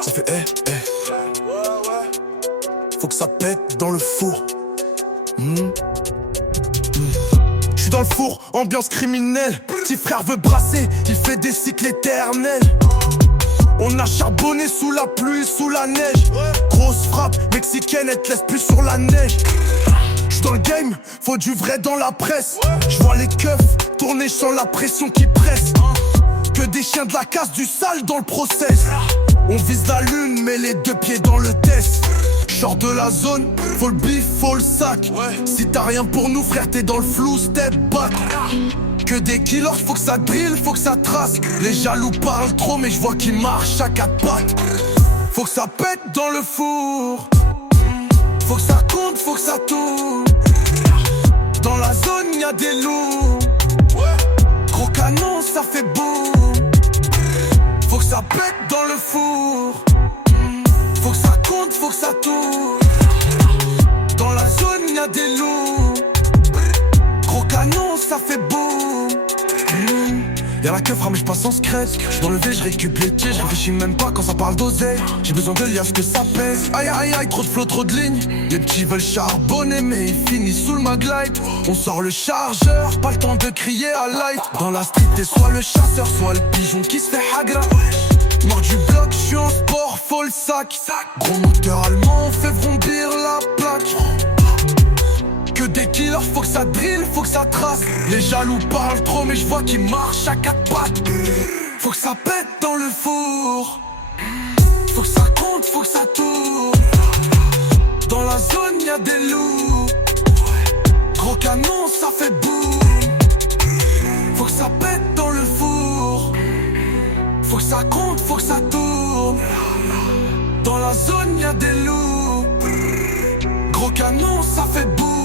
Ça fait faut que ça pète dans le four. J'suis dans le four, ambiance criminelle. Petit frère veut brasser, il fait des cycles éternels. On a charbonné sous la pluie, sous la neige. Grosse frappe mexicaine, elle te laisse plus sur la neige. J'suis dans le game, faut du vrai dans la presse. J'vois les keufs tourner sans la pression qui presse. Que des chiens de la casse, du sale dans le process. On vise la lune, mais les deux pieds dans le test. J'sors de la zone, faut le bif, faut le sac. Si t'as rien pour nous frère, t'es dans le flou, step back. Que des killers, faut que ça drill, faut que ça trace. Les jaloux parlent trop, mais je vois qu'ils marchent à quatre pattes. Faut que ça pète dans le four. Faut que ça compte, faut que ça tourne. Dans la zone, y'a des loups. Gros canon, ça fait boum. Faut que ça pète dans le four. Faut que ça compte, faut que ça tourne. Dans la zone, y'a des loups. Gros canon, ça fait boum. Y'a la keuf, mais j'passe en secrète. J'suis dans le V, j'récup les pieds. J'réfléchis même pas quand ça parle d'oseille. J'ai besoin de liasses que ça pèse. Aïe aïe aïe, trop de flots, trop de lignes. Les petits veulent charbonner mais ils finissent sous le maglite. On sort le chargeur, pas le temps de crier à light. Dans la street t'es soit le chasseur, soit le pigeon qui se fait hagra. Mort du bloc, j'suis en sport, faut le sac. Gros moteur allemand, on fait vrombir la plaque. Que des killers, faut que ça drill, faut que ça trace. Les jaloux parlent trop, mais je vois qu'ils marchent à quatre pattes. Faut que ça pète dans le four. Faut que ça compte, faut que ça tourne. Dans la zone, y'a des loups. Gros canon, ça fait boum. Faut que ça pète dans le four. Faut que ça compte, faut que ça tourne. Dans la zone, y'a des loups. Gros canon, ça fait boum.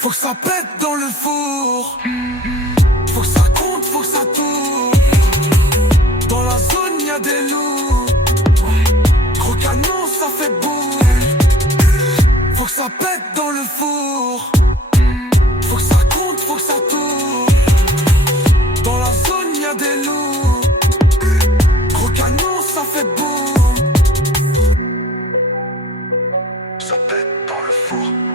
Faut que ça pète dans le four. Faut que ça compte, faut que ça tourne. Dans la zone y'a des loups. Gros canon ça fait boum. Faut que ça pète dans le four. Faut que ça compte, faut que ça tourne. Dans la zone y'a des loups. Gros canon ça fait boum. Ça pète dans le four.